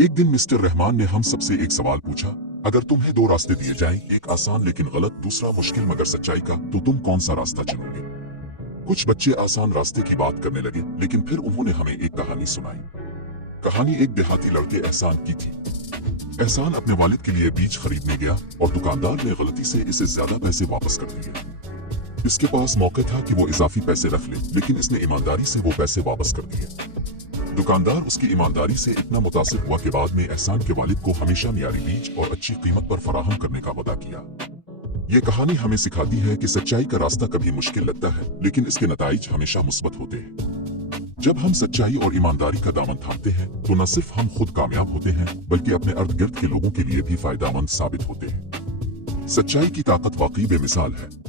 एक दिन मिस्टर रहमान ने हम सबसे एक सवाल पूछा, अगर तुम्हें दो रास्ते दिए जाएं, एक आसान लेकिन गलत, दूसरा मुश्किल मगर सच्चाई का, तो तुम कौन सा रास्ता चुनोगे? कुछ बच्चे आसान रास्ते की बात करने लगे, लेकिन फिर उन्होंने हमें एक कहानी सुनाई। कहानी एक देहाती लड़के एहसान की थी। एहसान अपने वालिद के लिए बीज खरीदने गया और दुकानदार ने गलती से इसे ज्यादा पैसे वापस कर दिए। इसके पास मौका था कि वो इजाफी पैसे रख ले, लेकिन इसने ईमानदारी से वो पैसे वापस कर दिए। दुकानदार उसकी ईमानदारी से इतना मुतासिर हुआ कि बाद में एहसान के वालिद को हमेशा मियारी बीज और अच्छी कीमत पर फराहम करने का वादा किया। ये कहानी हमें सिखाती है कि सच्चाई का रास्ता कभी मुश्किल लगता है, लेकिन इसके नताइज हमेशा मुस्बत होते हैं। जब हम सच्चाई और ईमानदारी का दामन थामते हैं, तो न सिर्फ हम खुद कामयाब होते हैं, बल्कि अपने अर्द गिर्द के लोगों के लिए भी फायदेमंद साबित होते हैं। सच्चाई की ताकत वाकई बेमिसाल है।